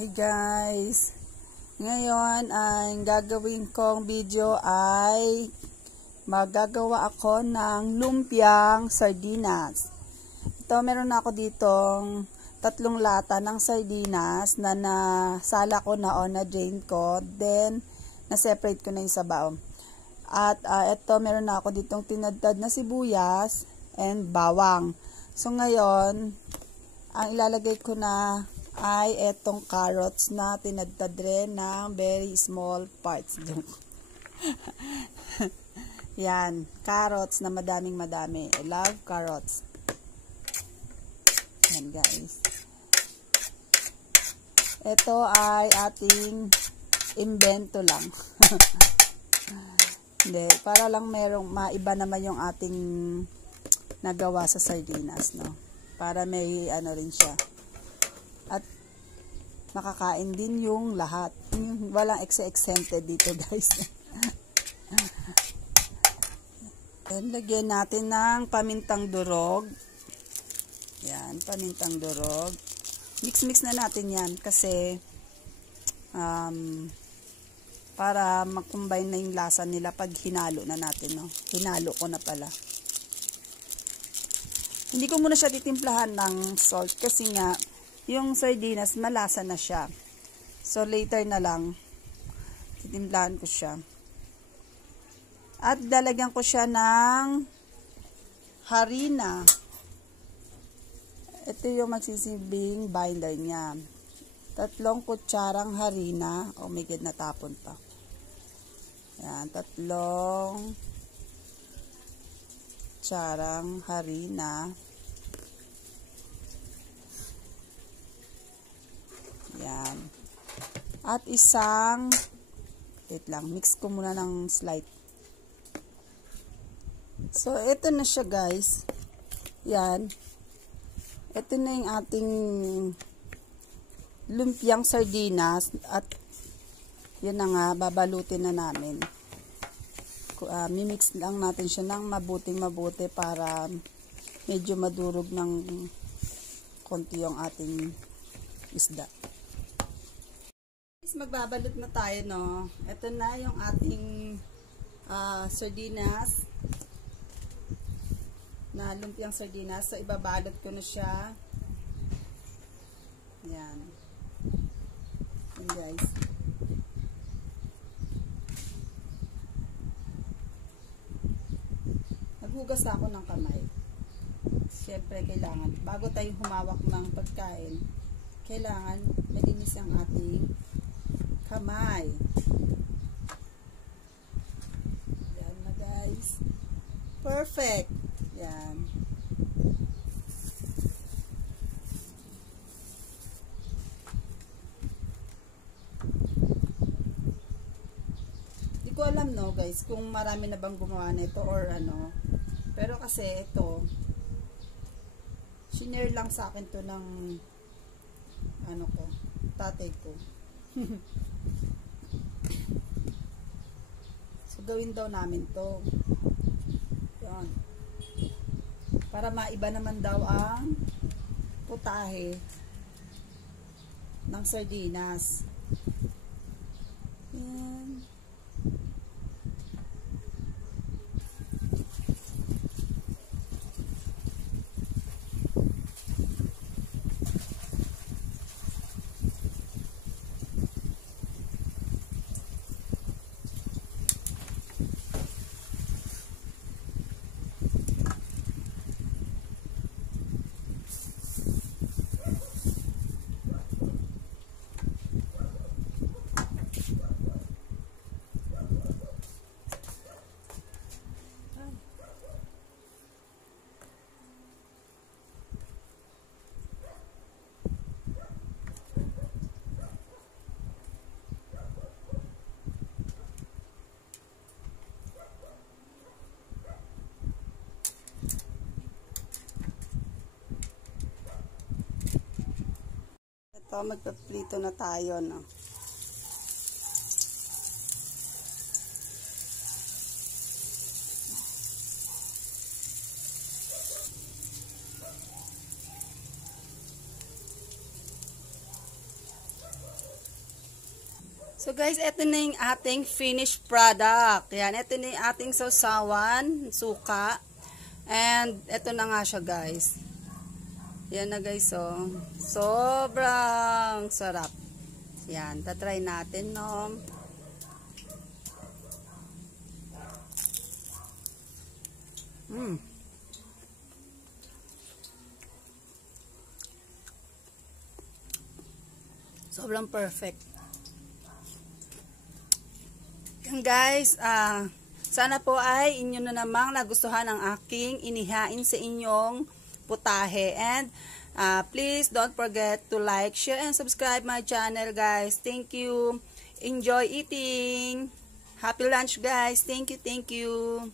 Hey guys, ngayon ang gagawin kong video ay magagawa ako ng lumpiang sardinas. Ito, meron na ako ditong 3 lata ng sardinas na nasala ko na o na-drain ko. Then, na-separate ko na yung sabaw. At ito, meron na ako ditong tinadtad na sibuyas and bawang. So, ngayon, ang ilalagay ko na ay etong carrots na tinadtad rin ng very small parts. Yan, carrots na madaming-madami. I love carrots. Yan guys. Ito ay ating invento lang. Hindi, para lang merong maiba naman yung ating nagawa sa sardinas, no? Para may ano rin siya. At makakain din yung lahat. Walang exempted dito guys. Then, lagyan natin ng pamintang durog. Yan, pamintang durog. Mix-mix na natin yan kasi para mag-combine na yung lasa nila pag hinalo na natin. No? Hinalo ko na pala. Hindi ko muna siya titimplahan ng salt kasi nga yung sardinas malasa na siya. So later na lang titimplahan ko siya. At lalagyan ko siya ng harina. Ito yung magsisilbing binder niya. 3 kutsarang harina. Oh my God, natapon pa. Yan, 3 kutsarang harina. Yan. At isang, wait lang, mix ko muna ng slight. So, ito na siya guys. Yan. Ito na yung ating lumpiang sardinas. At, yan na nga, babalutin na namin. Mimix lang natin siya ng mabuting-mabuti para medyo madurog ng konti yung ating isda. Magbabalot na tayo, no? Ito na yung ating sardinas na lumpiang sardinas. So, ibabalot ko na siya. Yan. Yan, guys. Naghugas ako ng kamay. Siyempre, kailangan, bago tayo humawak ng pagkain, kailangan malinis ang ating kamay. Yan na guys. Perfect. Yan. Di ko alam no guys kung marami na bang gumawa nito or ano. Pero kasi ito shinare lang sa akin to ng ano ko, tatay ko. So, gawin daw namin to. Yan. Para maiba naman daw ang putahe ng sardinas. Yan. Ito, magpaprito na tayo, no? So guys, ito na yung ating finished product. Yan, ito na yung ating sausawan, suka. And ito na nga siya guys. Yan na guys, oh. Sobrang sarap. Yan, tatry natin, no. Sobrang perfect. Yan guys, sana po ay inyo na namang nagustuhan ang aking inihain sa inyong putahe. And please don't forget to like, share, and subscribe my channel guys. Thank you. Enjoy eating. Happy lunch guys. Thank you. Thank you.